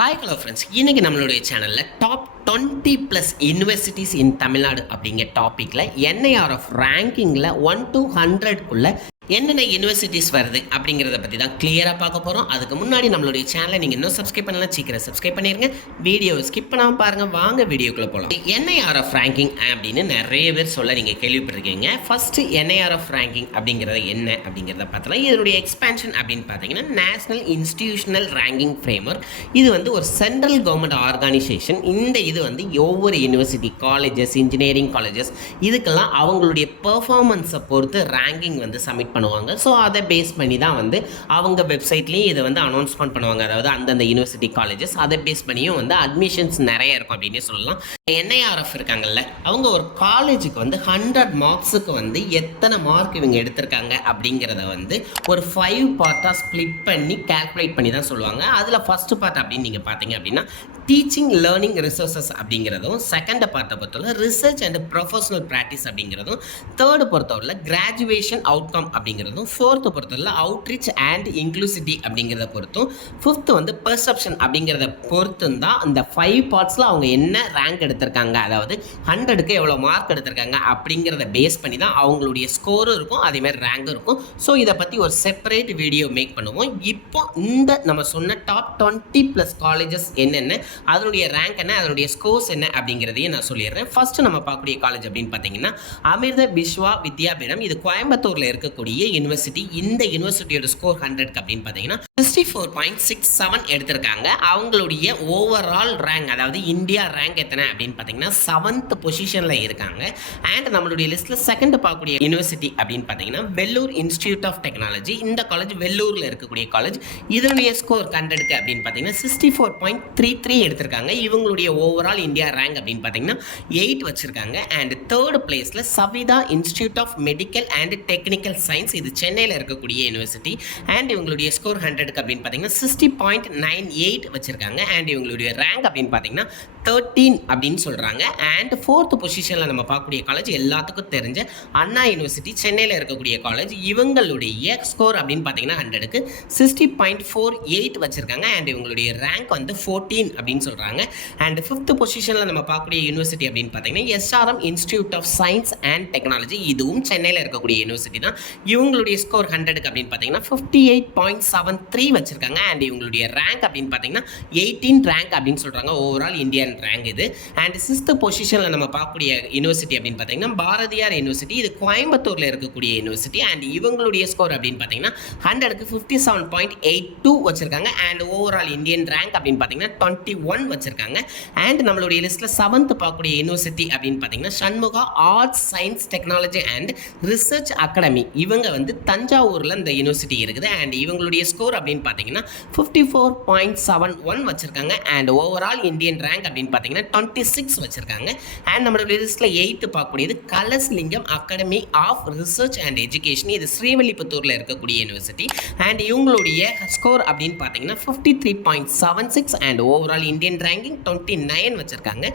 Hi hello friends, இன்றைக்கி நம்மளுடைய சேனலில் டாப் 20 ப்ளஸ் யூனிவர்சிட்டிஸ் இன் தமிழ்நாடு அப்படிங்கிற டாப்பிக்கில் என்ஐஆர்எஃப் ரேங்கிங்கில் 1 to 100க்குள்ளே என்னென்ன யூனிவர்சிட்டிஸ் வருது அப்படிங்கிறத பற்றி தான் கிளியராக பார்க்க போகிறோம். அதுக்கு முன்னாடி நம்மளுடைய சேனலை நீங்கள் இன்னும் சப்ஸ்கிரைப் பண்ணலாம், சீக்கிரம் சப்ஸ்கிரைப் பண்ணிடுங்க. வீடியோவை ஸ்கிப் பண்ணாமல் பாருங்கள். வாங்க வீடியோக்குள்ளே போகலாம். என்ஐஆர்எஃப் ரேங்கிங் அப்படின்னு நிறைய பேர் சொல்ல நீங்கள் கேள்விப்பட்டிருக்கீங்க. ஃபஸ்ட்டு என்ஐஆர்எஃப் ரேங்கிங் அப்படிங்கிறது என்ன அப்படிங்கிறத பார்த்தலாம். இதனுடைய எக்ஸ்பேன்ஷன் அப்படின்னு பார்த்தீங்கன்னா நேஷனல் இன்ஸ்டிடியூஷனல் ரேங்கிங் ஃப்ரேம்வொர்க். இது வந்து ஒரு சென்ட்ரல் கவர்மெண்ட் ஆர்கனைசேஷன். இந்த இது வந்து ஒவ்வொரு யூனிவர்சிட்டி, காலேஜஸ், இன்ஜினியரிங் காலேஜஸ் இதுக்கெல்லாம் அவங்களுடைய பெர்ஃபார்மன்ஸை பொறுத்து ரேங்கிங் வந்து சப்மிட் பண்ணுவாங்க. ஸோ அதை பேஸ் பண்ணி தான் வந்து அவங்க வெப்சைட்லேயும் இதை வந்து அனௌன்ஸ்மெண்ட் பண்ணுவாங்க. அதாவது அந்தந்த யூனிவர்சிட்டி காலேஜஸ் அதை பேஸ் பண்ணியும் வந்து அட்மிஷன்ஸ் நிறைய இருக்கும் அப்படின்னு சொல்லலாம். என்ஐஆர்எஃப் இருக்காங்கல்ல, அவங்க ஒரு காலேஜுக்கு வந்து 100 மார்க்ஸுக்கு வந்து எத்தனை மார்க் இவங்க எடுத்திருக்காங்க அப்படிங்கிறத வந்து ஒரு 5 பார்ட்டாக ஸ்ப்ளிட் பண்ணி கேல்குலேட் பண்ணி தான் சொல்லுவாங்க. அதில் ஃபஸ்ட்டு பார்ட் அப்படின்னு நீங்கள் பார்த்தீங்க அப்படின்னா டீச்சிங் லேர்னிங் ரிசோர்ஸஸ் அப்படிங்கிறதும், செகண்ட் பார்ட்டை பொறுத்தவரை ரிசர்ச் அண்ட் ப்ரொஃபஷனல் ப்ராக்டிஸ் அப்படிங்கிறதும், தேர்டு பொறுத்தவரை கிராஜுவேஷன் அவுட்கம் அப்படிங்கிறதும், ஃபோர்த்து பொறுத்தவரை அவுட்ரீச் அண்ட் இன்க்ளூசிட்டி அப்படிங்கிறத பொறுத்தும், ஃபிஃப்த்து வந்து பெர்செப்ஷன் அப்படிங்கிறத பொறுத்தும் தான் அந்த 5 பார்ட்ஸில் அவங்க என்ன ரேங்க் எடுத்திருக்காங்க, அதாவது 100க்கு எவ்வளோ மார்க் எடுத்திருக்காங்க அப்படிங்கிறத பேஸ் பண்ணி தான் அவங்களுடைய ஸ்கோரும் இருக்கும், அதேமாதிரி ரேங்கும் இருக்கும். ஸோ இதை பற்றி ஒரு செப்பரேட் வீடியோ மேக் பண்ணுவோம். இப்போ இந்த நம்ம சொன்ன டாப் 20 ப்ளஸ் காலேஜஸ் என்னென்ன, அதனுடைய ரேங்க் என்ன, அதனுடைய ஸ்கோர்ஸ் என்ன அப்படிங்கிறதையும் நான் சொல்லிடுறேன். ஃபர்ஸ்ட் நம்ம பார்க்கக்கூடிய காலேஜ் அப்படின்னு பார்த்தீங்கன்னா அமிர்த விஸ்வா வித்யாபீடம். இது கோயம்புத்தூரில் இருக்கக்கூடிய யூனிவர்சிட்டி. இந்த யூனிவர்சிட்டியோட ஸ்கோர் 100க்கு அப்படின்னு பார்த்தீங்கன்னா 64.67 எடுத்திருக்காங்க. அவங்களுடைய ஓவரால் ரேங்க், அதாவது இந்தியா ரேங்க் எத்தனை அப்படின்னு பார்த்தீங்கன்னா 7th பொசிஷனில் இருக்காங்க. அண்ட் நம்மளுடைய லிஸ்ட்டில் செகண்ட் பார்க்கக்கூடிய யூனிவர்சிட்டி அப்படின்னு பார்த்தீங்கன்னா வெல்லூர் இன்ஸ்டிடியூட் ஆஃப் டெக்னாலஜி. இந்த காலேஜ் வெல்லூரில் இருக்கக்கூடிய காலேஜ். இதனுடைய ஸ்கோர் 100க்கு அப்படின்னு பார்த்தீங்கன்னா 64.33 எடுத்திருக்காங்க. இவங்களுடைய ஓவரால் இந்தியா ரேங்க் அப்படின்னு பார்த்தீங்கன்னா 8 வச்சிருக்காங்க. அண்ட் தேர்ட் பிளேஸில் Saveetha institute of medical and technical science. இது சென்னையில் இருக்கக்கூடிய யூனிவர்சிட்டி. அண்ட் இவங்களுடைய ஸ்கோர் 100க்கு அப்படின்னு பார்த்தீங்கன்னா 60.98 வச்சிருக்காங்க. அண்ட் இவங்களுடைய ரேங்க் அப்படின்னு பார்த்தீங்கன்னா 13 அப்படின்னு சொல்கிறாங்க. அண்ட் ஃபோர்த் பொசிஷனில் நம்ம பார்க்கக்கூடிய காலேஜ் எல்லாத்துக்கும் தெரிஞ்ச அண்ணா யூனிவர்சிட்டி, சென்னையில் இருக்கக்கூடிய காலேஜ். இவங்களுடைய ஸ்கோர் அப்படின்னு பார்த்தீங்கன்னா 100க்கு 60.48 வச்சிருக்காங்க. அண்ட் இவங்களுடைய ரேங்க் வந்து 14 அப்படின்னு சொல்கிறாங்க. அண்ட் ஃபிஃப்த் பொசிஷனில் நம்ம பார்க்கக்கூடிய யூனிவர்சிட்டி அப்படின்னு பார்த்தீங்கன்னா SRM institute of science and technology. இதுவும் சென்னையில் இருக்கக்கூடிய யூனிவர்சிட்டி தான். இவங்களுடைய ஸ்கோர் 100க்கு அப்படின்னு பார்த்தீங்கன்னா 58.73 வச்சிருக்காங்க. அண்ட் இவங்களுடைய ரேங்க் அப்படின்னு பார்த்தீங்கன்னா 18 ரேங்க் அப்படின்னு சொல்கிறாங்க. ஓவரால் இந்தியன் ரேங்க் இது. அண்ட் சிக்ஸ்த் பொசிஷனில் நம்ம பார்க்கக்கூடிய யூனிவர்சிட்டி அப்படின்னு பார்த்தீங்கன்னா பாரதியார் யூனிவர்சிட்டி. இது கோயம்புத்தூரில் இருக்கக்கூடிய யூனிவர்சிட்டி. அண்ட் இவங்களுடைய ஸ்கோர் அப்படின்னு பார்த்தீங்கன்னா 100க்கு 57.82 வச்சிருக்காங்க. அண்ட் ஓவரால் இந்தியன் ரேங்க் அப்படின்னு பார்த்தீங்கன்னா 21 வச்சிருக்காங்க. அண்ட் நம்மளுடைய லிஸ்ட்டில் 7th பார்க்கக்கூடிய யூனிவர்சிட்டி அப்படின்னு பார்த்தீங்கன்னா Shanmugha arts science technology and research academy. இவங்க வந்து தஞ்சாவூரில் இந்த யூனிவர்சிட்டி இருக்குது. அண்ட் இவங்களுடைய ஸ்கோர் அப்படின்னு பார்த்தீங்கன்னா 54.71 வச்சிருக்காங்க. அண்ட் ஓவரால் இந்தியன் ரேங்க் அப்படின்னு பார்த்தீங்கன்னா 26 வச்சிருக்காங்க. அண்ட் நம்மளுடைய லிஸ்ட்டில் 8th பார்க்கக்கூடியது Kalasalingam academy of research and education. இது ஸ்ரீவில்லிபுத்தூரில் இருக்கக்கூடிய யூனிவர்சிட்டி. அண்ட் இவங்களுடைய ஸ்கோர் அப்படின்னு பார்த்தீங்கன்னா 53.76 அண்ட் ஓவரால் இந்தியன் ரேங்கிங் 29 வச்சிருக்காங்க.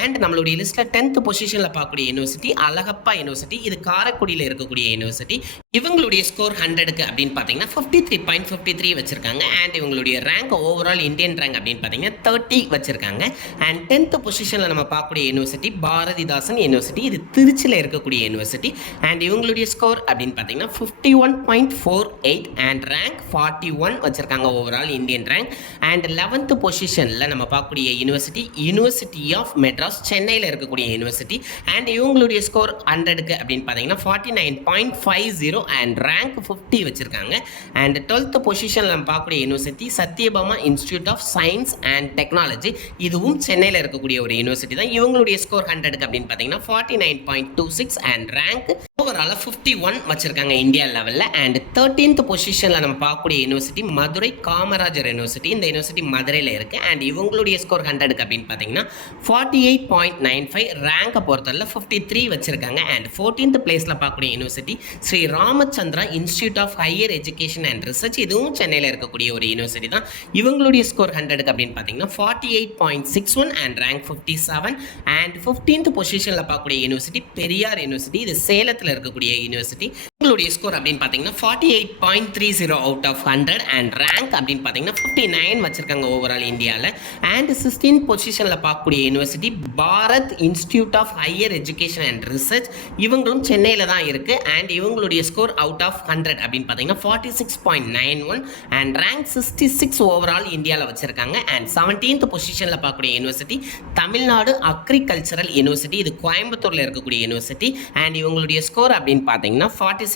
அண்ட் நம்மளுடைய லிஸ்ட்டில் 10th பொசிஷனில் பார்க்கக்கூடிய யூனிவர்சிட்டி அழகப்பா யூனிவர்சிட்டி. இது காரைக்குடியில் இருக்கக்கூடிய யூனிவர்சிட்டி. இவங்களுடைய ஸ்கோர் 100க்கு அப்படின்னு பார்த்தீங்கன்னா 53.53 வச்சிருக்காங்க. அண்ட் இவங்களுடைய ரேங்க் ஓவரால் இந்தியன் ரேங்க் அப்படின்னு பார்த்தீங்கன்னா 30 வச்சிருக்காங்க. அண்ட் 10th பொசிஷனில் நம்ம பார்க்கக்கூடிய யூனிவர்சிட்டி பாரதிதாசன் யூனிவர்சிட்டி. இது திருச்சியில் இருக்கக்கூடிய யூனிவர்சிட்டி. அண்ட் இவங்களுடைய ஸ்கோர் அப்படின்னு பார்த்தீங்கன்னா 51.48 அண்ட் ரேங்க் 41 வச்சிருக்காங்க overall Indian rank. And 11th பொசிஷனில் நம்ம பார்க்கக்கூடிய யூனிவர்சிட்டி ஆஃப் மெட்ராஸ், சென்னையில் இருக்கக்கூடிய யூனிவர்சிட்டி. அண்ட் இவங்களுடைய ஸ்கோர் 100க்கு அப்படின்னு பார்த்தீங்கன்னா 49.50 அண்ட் ரேங்க் 50 வச்சிருக்காங்க. அண்ட் 12th பொசிஷனில் நம்ம பார்க்கக்கூடிய university Sathyabama institute of science and technology. இதுவும் சென்னையில் இருக்கக்கூடிய ஒரு யூனிவர்சிட்டி தான். இவங்களுடைய ஸ்கோர் 100க்கு அப்படின்னு பார்த்தீங்கன்னா 49.26 அண்ட் ரேங்க் ஓவரால் 51 வச்சிருக்காங்க இந்தியா லெவலில். அண்ட் 13th பொசிஷனில் நம்ம பார்க்கக்கூடிய யூனிவர்சிட்டி மதுரை காமராஜர் யூனிவர்சிட்டி. இந்த யூனிவர்சிட்டி மதுரையில் இருக்குது. அண்ட் இவங்களுடைய ஸ்கோர் 100க்கு அப்படின்னு பார்த்தீங்கன்னா 48.95 ரேங்கை பொறுத்தவரை 53 வச்சிருக்காங்க. அண்ட் 14th பிளேஸில் பார்க்கக்கூடிய university Sri Ramachandra institute of higher education and research. இதுவும் சென்னையில் இருக்கக்கூடிய ஒரு யூனிவர்சிட்டி தான். இவங்களுடைய ஸ்கோர் 100க்கு அப்படின்னு பார்த்தீங்கன்னா 48.61 அண்ட் ரேங்க் 57. அண்ட் 15th பொசிஷனில் பார்க்கக்கூடிய யூனிவர்சிட்டி பெரியார் யூனிவர்சிட்டி. இது சேலத்தில் இருக்கக்கூடிய யூனிவர்சிட்டி. உங்களுடைய ஸ்கோர் அப்படின்னு பார்த்தீங்கன்னா 48.30 அவுட் ஆஃப் 100 அண்ட் ரேங்க் அப்படின்னு பார்த்தீங்கன்னா 59 வச்சிருக்காங்க ஓவரால் இந்தியாவில். அண்ட் 16 பொசிஷனில் பார்க்கக்கூடிய university Bharath institute of higher education and research. இவங்களும் சென்னையில் தான் இருக்குது. அண்ட் இவங்களுடைய ஸ்கோர் அவுட் ஆஃப் 100 அப்படின்னு பார்த்தீங்கன்னா 46.91 அண்ட் ரேங்க் 66 ஓவரால் இந்தியாவில் வச்சிருக்காங்க. அண்ட் 17th பொசிஷனில் பார்க்கக்கூடிய யூனிவர்சிட்டி தமிழ்நாடு அக்ரிகல்ச்சரல் யூனிவர்சிட்டி. இது கோயம்புத்தூரில் இருக்கக்கூடிய யூனிவர்சிட்டி. அண்ட் இவங்களுடைய ஸ்கோர் அப்படின்னு பார்த்தீங்கன்னா 46.02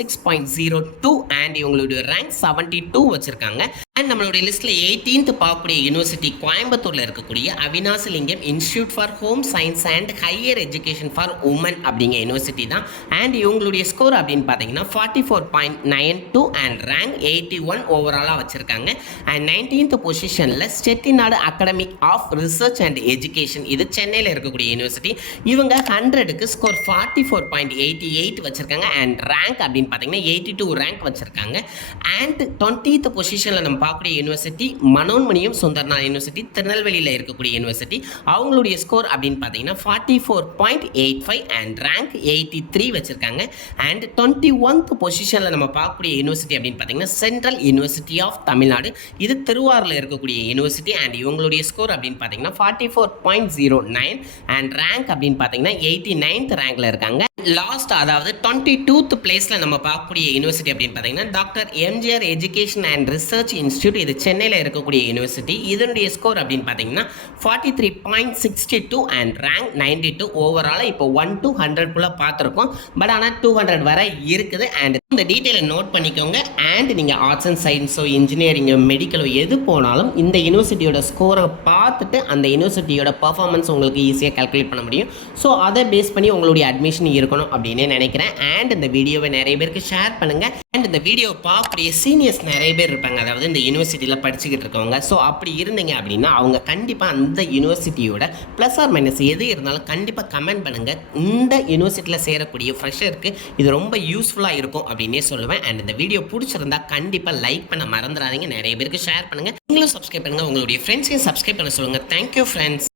அண்ட் இவங்களுடைய ரேங்க் 72 வச்சிருக்காங்க. அண்ட் நம்மளுடைய லிஸ்ட்டில் 18th பார்க்கக்கூடிய யூனிவர்சிட்டி கோயம்புத்தூரில் இருக்கக்கூடிய Avinashilingam institute for home science and higher education for women அப்படிங்கிற யூனிவர்சிட்டி தான். அண்ட் இவங்களுடைய ஸ்கோர் அப்படின்னு பார்த்தீங்கன்னா 44.92 அண்ட் ரேங்க் 81 ஓவராலாக வச்சுருக்காங்க. அண்ட் 19th பொசிஷனில் Chettinad academy of research and education. இது சென்னையில் இருக்கக்கூடிய யூனிவர்சிட்டி. இவங்க 100க்கு ஸ்கோர் 44.88 வச்சுருக்காங்க. அண்ட் ரேங்க் அப்படின்னு பார்த்தீங்கன்னா 82 ரேங்க் வச்சுருக்காங்க. அண்ட் 20th பொசிஷனில் நம்ம பார்க்கக்கூடிய யூனிவர்சிட்டி மனோன்மணியம் சுந்தர்நாத் யூனிவர்சிட்டி திருநெல்வேலியில் இருக்கக்கூடிய யூனிவர்சிட்டி. அவங்களுடைய ஸ்கோர் அப்படின்னு பார்த்தீங்கன்னா 44.85 அண்ட் ரேங்க் 83 வச்சிருக்காங்க. அண்ட் 21th பொசிஷனில் நம்ம பார்க்கக்கூடிய யூனிவர்சிட்டி அப்படின்னு பார்த்தீங்கன்னா சென்ட்ரல் யூனிவர்சிட்டி ஆஃப் தமிழ்நாடு. இது திருவாரூரில் இருக்கக்கூடிய யூனிவர்சிட்டி. அண்ட் இவங்களுடைய ஸ்கோர் அப்படின்னு பார்த்தீங்கன்னா 44.09 அண்ட் ரேங்க் அப்படின்னு பார்த்தீங்கன்னா 89th ரேங்க்ல இருக்காங்க. லாஸ்ட் அதாவது 22th பிளேஸில் நம்ம பார்க்கக்கூடிய யூனிவர்சிட்டி அப்படின்னு பார்த்தீங்கன்னா doctor MGR education and research institute. இது சென்னையில் இருக்கக்கூடிய யூனிவர்சிட்டி. இதனுடைய ஸ்கோர் அப்படின்னு பார்த்தீங்கன்னா 43.62 அண்ட் ரேங்க் 92 ஓவராலாக. இப்போ 1 to 100 பார்த்துருக்கோம். பட் ஆனால் 200 வரை இருக்குது. அண்ட் இந்த டீட்டெயிலை நோட் பண்ணிக்கோங்க. அண்ட் நீங்கள் ஆர்ட்ஸ் அண்ட் சயின்ஸோ இன்ஜினியரிங்கோ மெடிக்கலோ எது போனாலும் இந்த யூனிவர்சிட்டியோட ஸ்கோரை பார்த்துட்டு அந்த யூனிவர்சிட்டியோட பர்ஃபார்மன்ஸ் உங்களுக்கு ஈஸியாக கால்குலேட் பண்ண முடியும். ஸோ அதை பேஸ் பண்ணி உங்களுடைய அட்மிஷன் இருக்கணும் அப்படின்னு நினைக்கிறேன். அண்ட் இந்த வீடியோவை நிறைய பேருக்கு ஷேர் பண்ணுங்கள். அண்ட் இந்த வீடியோ பார்க்கக்கூடிய சீனியர்ஸ் நிறைய பேர் இருப்பாங்க, அதாவது இந்த யூனிவர்சிட்டியில் படிச்சுக்கிட்டு இருக்கவங்க. ஸோ அப்படி இருந்தீங்க அப்படின்னா அவங்க கண்டிப்பாக அந்த யூனிவர்சிட்டியோட ப்ளஸ் ஆர் மைனஸ் எது இருந்தாலும் கண்டிப்பாக கமெண்ட் பண்ணுங்கள். இந்த யூனிவர்சிட்டியில் சேரக்கூடிய ஃப்ரெஷருக்கு இது ரொம்ப யூஸ்ஃபுல்லாக இருக்கும் அப்படின்னே சொல்லுவேன். அண்ட் இந்த வீடியோ பிடிச்சிருந்தா கண்டிப்பாக லைக் பண்ண மறந்துடாதீங்க. நிறைய பேருக்கு ஷேர் பண்ணுங்கள். நீங்களும் சப்ஸ்கிரைப் பண்ணுங்கள். உங்களுடைய ஃப்ரெண்ட்ஸையும் சப்ஸ்கிரைப் பண்ண சொல்லுங்கள். Thank you friends.